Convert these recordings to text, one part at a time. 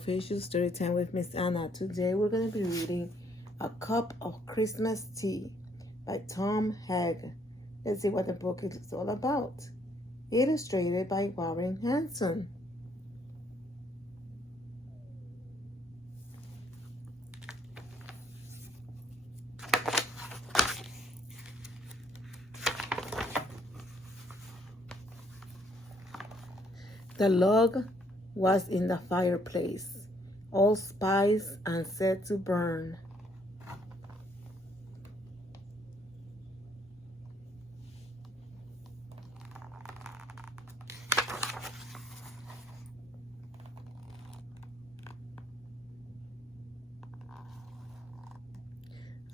Official Storytime with Miss Anna. Today we're going to be reading A Cup of Christmas Tea by Tom Hegg. Let's see what the book is all about. Illustrated by Hanson. The log was in the fireplace, all spiced and set to burn.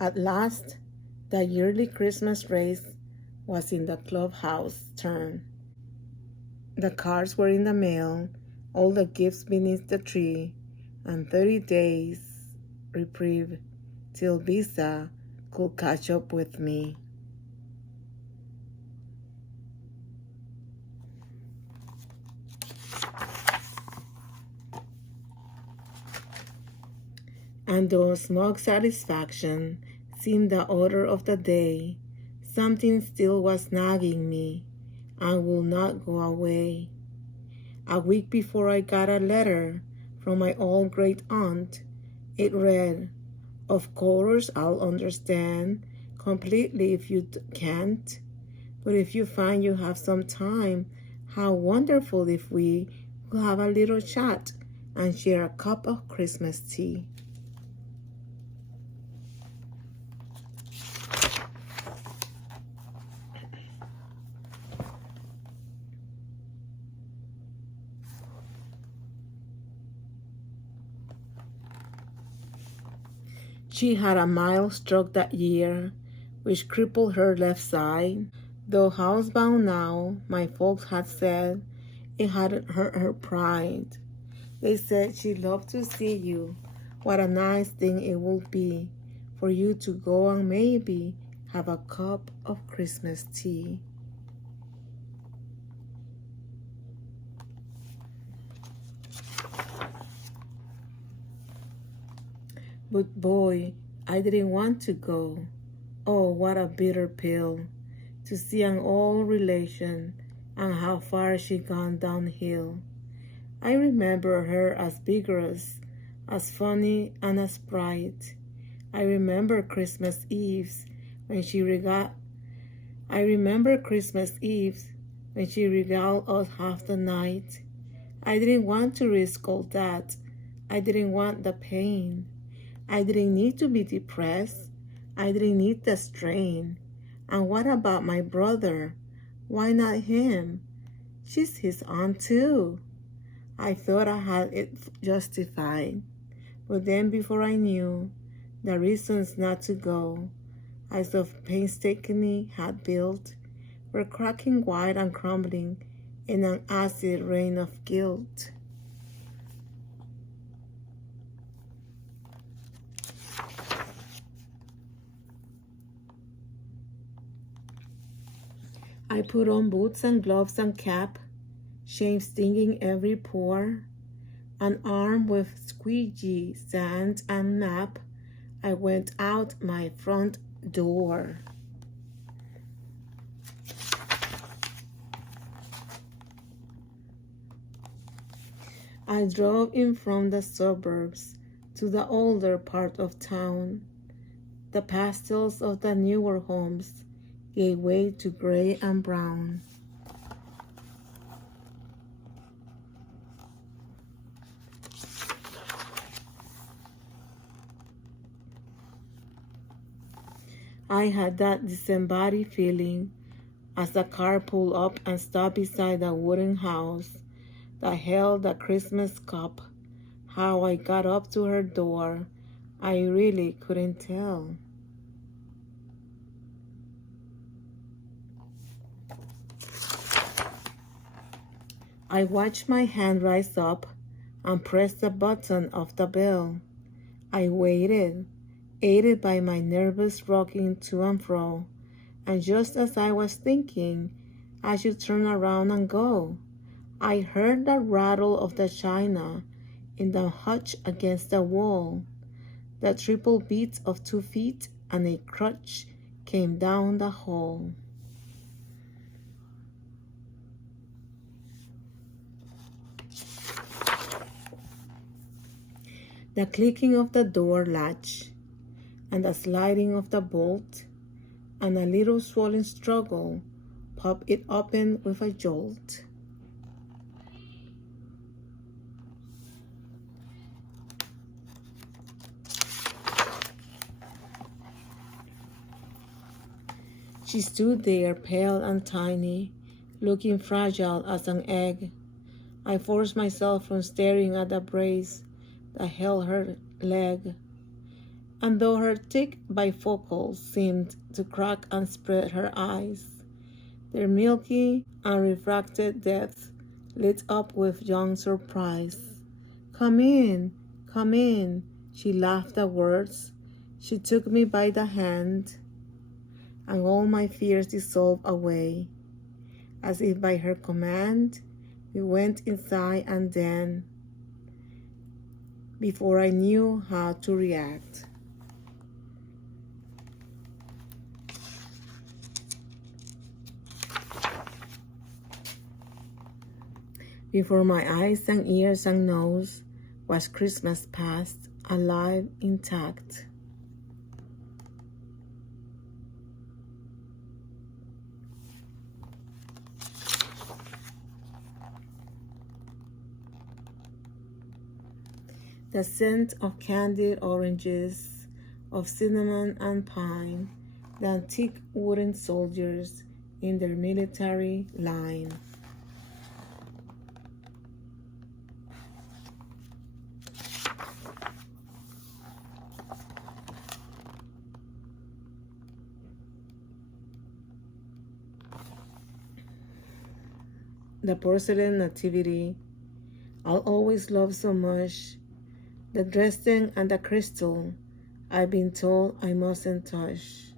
At last, the yearly Christmas race was in the clubhouse turn. The cards were in the mail, all the gifts beneath the tree, and 30 days reprieve till Visa could catch up with me. And though smug satisfaction seemed the order of the day, something still was nagging me and would not go away. A week before I got a letter from my old great aunt. It read, "Of course, I'll understand completely if you can't, but if you find you have some time, how wonderful if we could have a little chat and share a cup of Christmas tea." She had a mild stroke that year, which crippled her left side. Though housebound now, my folks had said it hadn't hurt her pride. They said she'd love to see you. What a nice thing it would be for you to go and maybe have a cup of Christmas tea. But boy, I didn't want to go. Oh, what a bitter pill to see an old relation and how far she gone downhill. I remember her as vigorous, as funny, and as bright. I remember Christmas Eves when she regaled us half the night. I didn't want to risk all that. I didn't want the pain. I didn't need to be depressed. I didn't need the strain. And what about my brother? Why not him? She's his aunt too. I thought I had it justified. But then before I knew the reasons not to go, I so painstakingly had built, were cracking wide and crumbling in an acid rain of guilt. I put on boots and gloves and cap, shame stinging every pore, and armed with squeegee, sand, and map, I went out my front door. I drove in from the suburbs to the older part of town. The pastels of the newer homes gave way to gray and brown. I had that disembodied feeling as the car pulled up and stopped beside the wooden house that held the Christmas cup. How I got up to her door, I really couldn't tell. I watched my hand rise up and press the button of the bell. I waited, aided by my nervous rocking to and fro, and just as I was thinking I should turn around and go, I heard the rattle of the china in the hutch against the wall. The triple beat of 2 feet and a crutch came down the hall. The clicking of the door latch, and the sliding of the bolt, and a little swollen struggle popped it open with a jolt. She stood there, pale and tiny, looking fragile as an egg. I forced myself from staring at the brace that held her leg, and though her thick bifocals seemed to crack and spread her eyes, their milky, unrefracted depths lit up with young surprise. Come in, she laughed the words. She took me by the hand, and all my fears dissolved away. As if by her command, we went inside, and then, before I knew how to react, before my eyes and ears and nose was Christmas past, alive, intact. The scent of candied oranges, of cinnamon and pine, the antique wooden soldiers in their military line. The porcelain nativity I'll always love so much. The Dresden and the crystal I've been told I mustn't touch.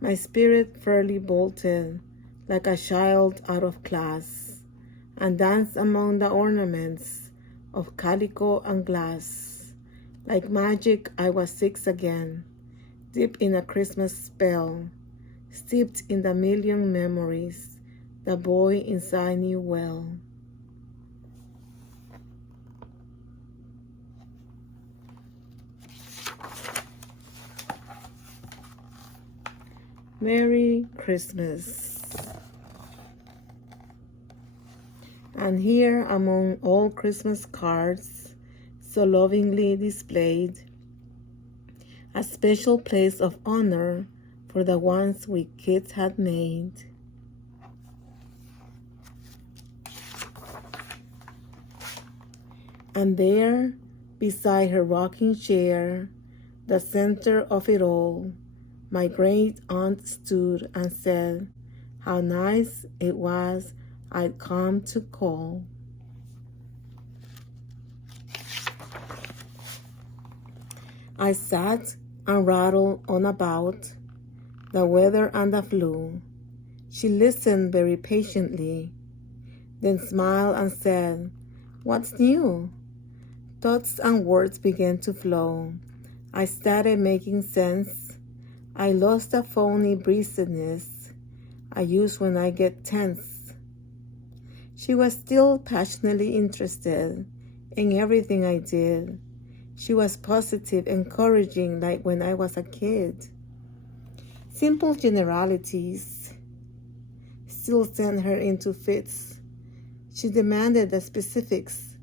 My spirit fairly bolted like a child out of class and danced among the ornaments of calico and glass. Like magic, I was 6 again, deep in a Christmas spell, steeped in the million memories the boy inside knew well. Merry Christmas. And here among all Christmas cards, so lovingly displayed, a special place of honor for the ones we kids had made. And there, beside her rocking chair, the center of it all, my great aunt stood and said how nice it was I'd come to call. I sat and rattled on about the weather and the flu. She listened very patiently, then smiled and said, "What's new?" Thoughts and words began to flow. I started making sense. I lost the phony breeziness I use when I get tense. She was still passionately interested in everything I did. She was positive, encouraging like when I was a kid. Simple generalities still sent her into fits. She demanded the specifics,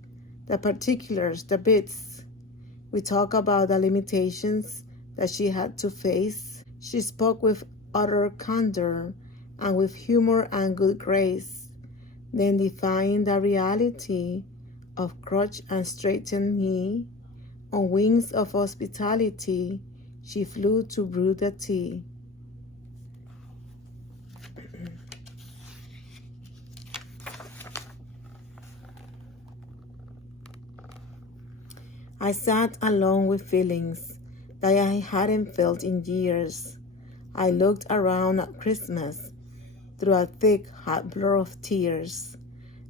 the particulars, the bits. We talked about the limitations that she had to face. She spoke with utter candor and with humor and good grace, then defying the reality of crutch and straightened knee. On wings of hospitality, she flew to brew the tea. I sat alone with feelings that I hadn't felt in years. I looked around at Christmas through a thick, hot blur of tears.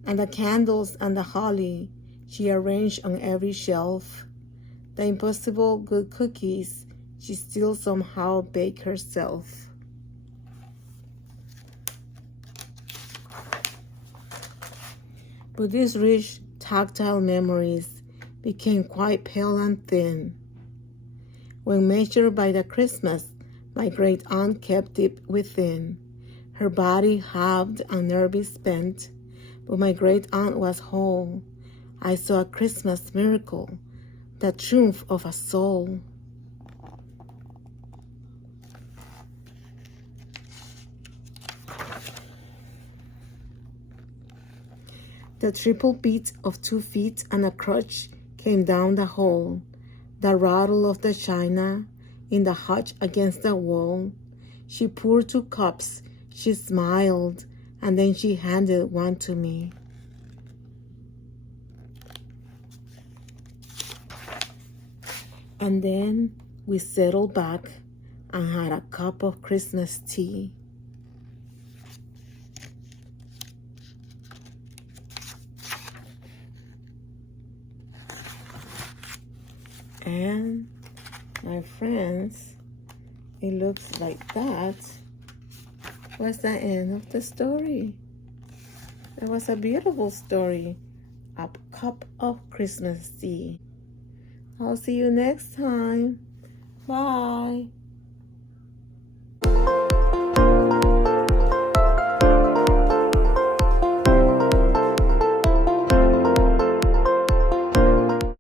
And the candles and the holly she arranged on every shelf. The impossible good cookies she still somehow baked herself. But these rich, tactile memories became quite pale and thin. When measured by the Christmas my great aunt kept deep within, her body halved and nearly spent, but my great aunt was whole. I saw a Christmas miracle, the triumph of a soul. The triple beat of 2 feet and a crutch came down the hall, the rattle of the china in the hutch against the wall. She poured 2 cups, she smiled, and then she handed one to me. And then we settled back and had a cup of Christmas tea. And my friends, it looks like that was the end of the story. It was a beautiful story, a cup of Christmas tea. I'll see you next time. Bye.